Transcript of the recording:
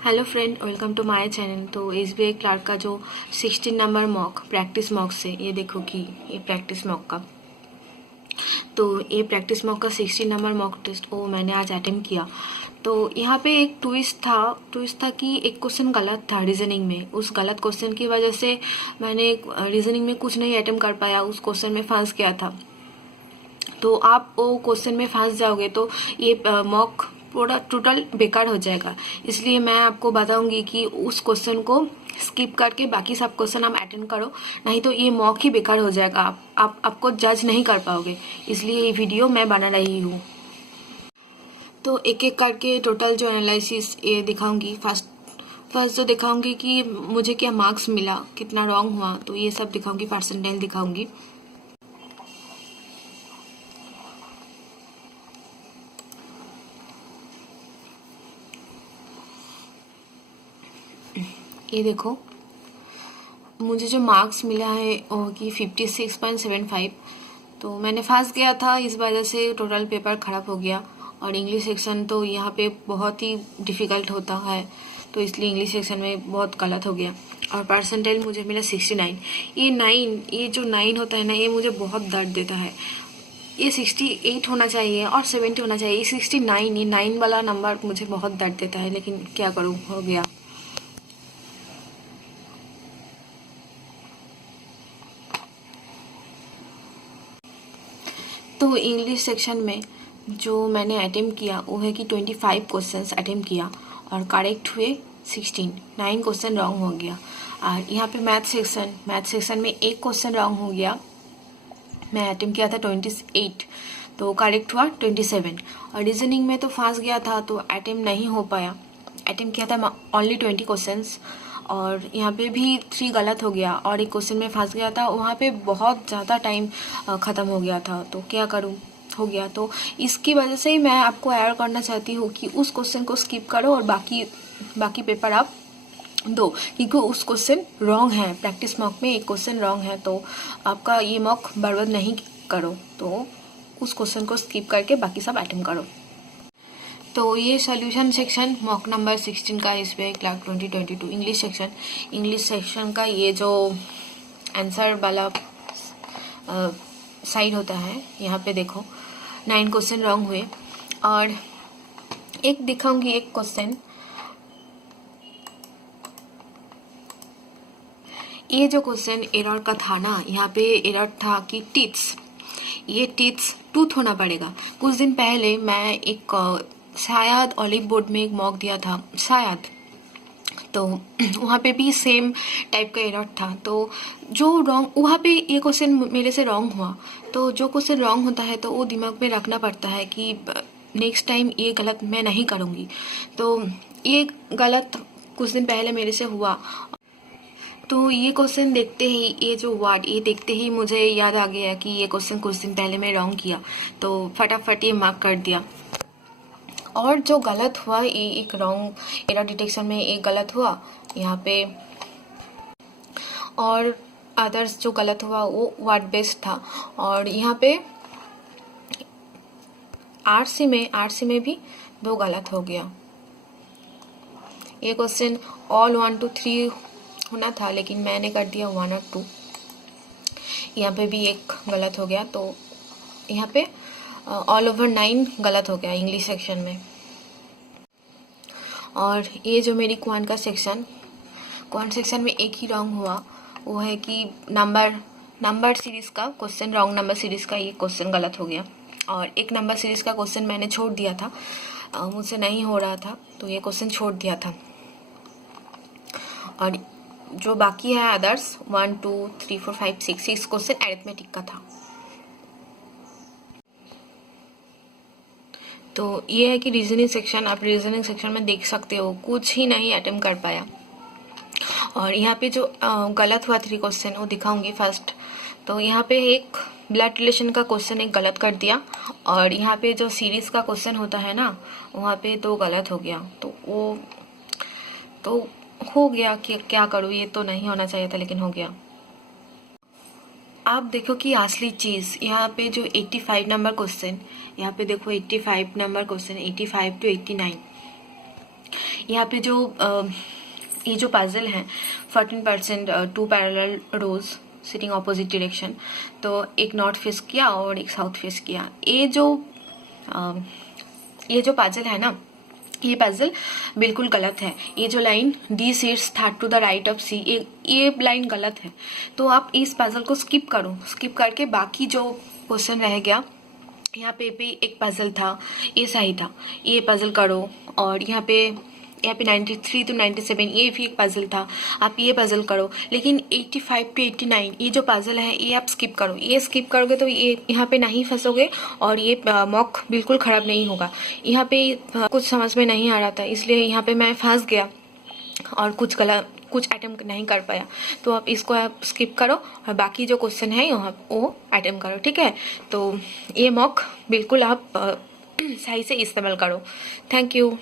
Hello friend, welcome to my channel. तो SBI clerk का जो 16 नंबर मॉक प्रैक्टिस मॉक से ये देखो कि ये प्रैक्टिस मॉक का ये प्रैक्टिस मॉक का 16 नंबर मॉक टेस्ट वो मैंने आज अटेम्प्ट किया। तो यहाँ पे एक ट्विस्ट था कि एक क्वेश्चन गलत था रीजनिंग में। उस गलत क्वेश्चन की वजह से मैंने रीजनिंग में कुछ नहीं अटेम्प्ट कर पाया, उस क्वेश्चन में फंस गया था। तो आप वो क्वेश्चन में फंस जाओगे तो ये मॉक पूरा टोटल बेकार हो जाएगा। इसलिए मैं आपको बताऊंगी कि उस क्वेश्चन को स्किप करके बाकी सब क्वेश्चन आप अटेंड करो, नहीं तो ये मॉक ही बेकार हो जाएगा। आपको जज नहीं कर पाओगे, इसलिए ये वीडियो मैं बना रही हूँ। तो एक एक करके टोटल जो एनालिसिस ये दिखाऊंगी। फर्स्ट जो दिखाऊंगी कि मुझे क्या मार्क्स मिला, कितना रॉन्ग हुआ, तो ये सब दिखाऊंगी, परसेंटाइल दिखाऊंगी। ये देखो मुझे जो मार्क्स मिला है वो कि 56.75। तो मैंने फंस गया था, इस वजह से टोटल पेपर ख़राब हो गया। और इंग्लिश सेक्शन तो यहाँ पे बहुत ही डिफ़िकल्ट होता है, तो इसलिए इंग्लिश सेक्शन में बहुत गलत हो गया। और परसेंटाइल मुझे मिला 69। ये जो 9 होता है ना, ये मुझे बहुत दर्द देता है। ये 68 होना चाहिए और 70 होना चाहिए, ये 69, ये 9 वाला नंबर मुझे बहुत दर्द देता है, लेकिन क्या करूँ, हो गया। तो इंग्लिश सेक्शन में जो मैंने अटेम्प्ट किया वो है कि 25 क्वेश्चंस अटेम्प्ट किया और करेक्ट हुए 16, 9 क्वेश्चन रॉन्ग हो गया। और यहाँ पे मैथ सेक्शन में एक क्वेश्चन रॉन्ग हो गया। मैं अटेम्प्ट किया था 28, तो करेक्ट हुआ 27। और रीजनिंग में तो फंस गया था, तो अटेम्प्ट नहीं हो पाया। अटेम्प्ट किया था ओनली 20 क्वेश्चंस और यहाँ पे भी 3 गलत हो गया और एक क्वेश्चन में फंस गया था, वहाँ पे बहुत ज़्यादा टाइम ख़त्म हो गया था। तो क्या करूँ, हो गया। तो इसकी वजह से ही मैं आपको ऐड करना चाहती हूँ कि उस क्वेश्चन को स्किप करो और बाकी पेपर आप दो, क्योंकि उस क्वेश्चन रॉन्ग है। प्रैक्टिस मॉक में एक क्वेश्चन रॉन्ग है, तो आपका ये मॉक बर्बाद नहीं करो। तो उस क्वेश्चन को स्किप करके बाकी सब अटेम्प्ट करो। तो ये सॉल्यूशन सेक्शन मॉक नंबर 16 का एसबीआई क्लार्क 2022 इंग्लिश सेक्शन का ये जो आंसर वाला साइड होता है, यहाँ पे देखो 9 क्वेश्चन रॉन्ग हुए। और एक दिखाऊंगी एक क्वेश्चन, ये जो क्वेश्चन एरर का था ना, यहाँ पे एरर था कि टीथ्स टूथ होना पड़ेगा। कुछ दिन पहले मैं एक शायद ऑलिव बोर्ड में एक मॉक दिया था शायद, तो वहाँ पे भी सेम टाइप का एरर था। तो जो रॉन्ग, वहाँ पे ये क्वेश्चन मेरे से रॉन्ग हुआ। तो जो क्वेश्चन रॉन्ग होता है तो वो दिमाग में रखना पड़ता है कि नेक्स्ट टाइम ये गलत मैं नहीं करूँगी। तो ये गलत कुछ दिन पहले मेरे से हुआ। तो ये क्वेश्चन देखते ही, ये जो वर्ड ये देखते ही मुझे याद आ गया कि ये क्वेश्चन कुछ दिन पहले मैं रॉन्ग किया, तो फटाफट ये मार्क कर दिया। और जो गलत हुआ, ये एक रॉन्ग एरर डिटेक्शन में एक गलत हुआ यहाँ पे, और अदर्स जो गलत हुआ वो वर्ड बेस्ड था। और यहाँ पे आरसी में भी 2 गलत हो गया। ये क्वेश्चन ऑल 1 to 3 होना था, लेकिन मैंने कर दिया 1 और 2। यहाँ पे भी एक गलत हो गया, तो यहाँ पे ऑल ओवर 9 गलत हो गया इंग्लिश सेक्शन में। और ये जो मेरी क्वांट सेक्शन में एक ही रॉन्ग हुआ, वो है कि नंबर सीरीज़ का क्वेश्चन, रॉन्ग नंबर सीरीज़ का ये क्वेश्चन गलत हो गया। और एक नंबर सीरीज़ का क्वेश्चन मैंने छोड़ दिया था, मुझसे नहीं हो रहा था, तो ये क्वेश्चन छोड़ दिया था। और जो बाकी है अदर्स 1 2 3 4 5 6 क्वेश्चन अरिथमेटिक का था। तो ये है कि रीजनिंग सेक्शन, आप रीजनिंग सेक्शन में देख सकते हो कुछ ही नहीं अटेम्प्ट कर पाया। और यहाँ पे जो गलत हुआ 3 क्वेश्चन वो दिखाऊंगी फर्स्ट। तो यहाँ पे एक ब्लड रिलेशन का क्वेश्चन एक गलत कर दिया, और यहाँ पे जो सीरीज का क्वेश्चन होता है ना, वहाँ पे 2 गलत हो गया। तो वो तो हो गया कि क्या करूँ, ये तो नहीं होना चाहिए था, लेकिन हो गया। आप देखो कि असली चीज़ यहाँ पे जो 85 नंबर क्वेश्चन, यहाँ पे देखो 85 नंबर क्वेश्चन, 85 to 89, यहाँ पे जो ये जो पजल है 14% 2 पैरेलल रोज सिटिंग ऑपोजिट डायरेक्शन, तो एक नॉर्थ फेस किया और एक साउथ फेस किया। ये जो पजल है ना, ये पजल बिल्कुल गलत है। ये जो line D seats third to the right of C, ये लाइन गलत है। तो आप इस पजल को स्किप करो, स्किप करके बाकी जो क्वेश्चन रह गया, यहाँ पे भी एक पजल था, ये सही था, ये पजल करो। और यहाँ पे 93 to 97 ये भी एक पजल था, आप ये पजल करो। लेकिन 85 to 89 ये जो पजल है ये आप स्किप करो। ये स्किप करोगे तो ये यहाँ पे नहीं फंसोगे और ये मॉक बिल्कुल ख़राब नहीं होगा। यहाँ पे कुछ समझ में नहीं आ रहा था, इसलिए यहाँ पे मैं फंस गया और कुछ अटेम्प्ट नहीं कर पाया। तो आप इसको आप स्किप करो और बाकी जो क्वेश्चन है वो अटेम्प्ट करो, ठीक है। तो ये मॉक बिल्कुल आप सही से इस्तेमाल करो। Thank you.